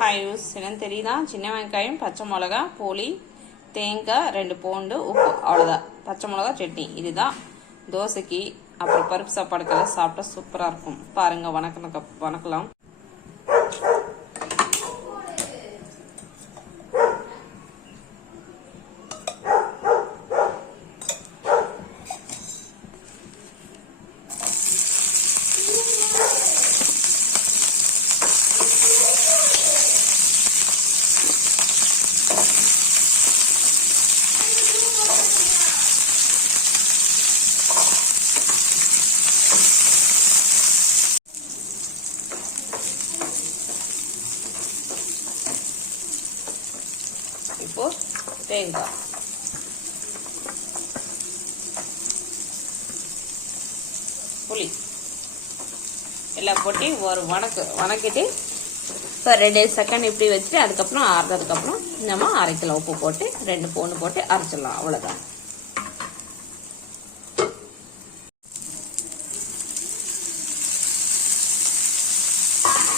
Hi use என்னன்னு தெரியுதா? சின்ன வெங்காயம், பச்சை மிளகா, புளி, தேங்காய், 2 பூண்டு, உப்பு, அவ்வளோதான். பச்சை மிளகா சட்னி. இதுதான் தோசைக்கு அப்புறம் பருப்பு சாப்பாடுக்கெல்லாம் சாப்பிட்டா சூப்பராக இருக்கும். பாருங்க. வணக்கலாம். இப்போ தேங்காய், புளி எல்லாம் போட்டு ஒரு வணக்கிட்டு 2 செகண்ட் இப்படி வச்சுட்டு அதுக்கப்புறம் ஆறுனதுக்கப்புறம் நம்ம 1/2 கிலோ உப்பு போட்டு 2 பூண்டு போட்டு அரைச்சிடலாம். அவ்வளோதான்.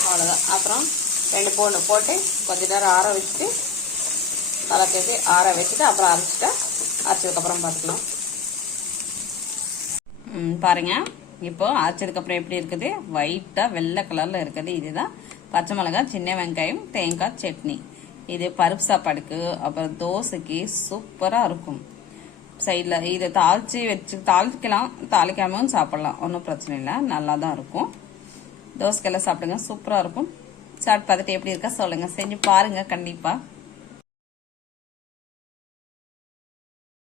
அவ்வளோதான். அப்புறம் 2 பூண்டு போட்டு கொஞ்ச நேரம் ஆற வச்சுட்டு கலக்கி ஆற வச்சுட்டு அப்புறம் அரைச்சதுக்கப்புறம் பார்த்துக்கலாம். பாருங்க. இப்போ அரைச்சதுக்கப்புறம் எப்படி இருக்குது? ஒயிட்டா வெள்ளை கலர்ல இருக்குது. இதுதான் பச்சை மிளகாய், சின்ன வெங்காயம், தேங்காய் சட்னி. இது பருப்பு சாப்பாடுக்கு அப்புறம் தோசைக்கு சூப்பரா இருக்கும். சைடில் இதை தாளிக்கலாம், தாளிக்காமவும் சாப்பிடலாம். ஒன்றும் பிரச்சனை இல்லை, நல்லா தான் இருக்கும். தோசைக்கெல்லாம் சாப்பிடுங்க, சூப்பரா இருக்கும். சாப்பிட்டு பார்த்துட்டு எப்படி இருக்கா சொல்லுங்க. செஞ்சு பாருங்க கண்டிப்பா.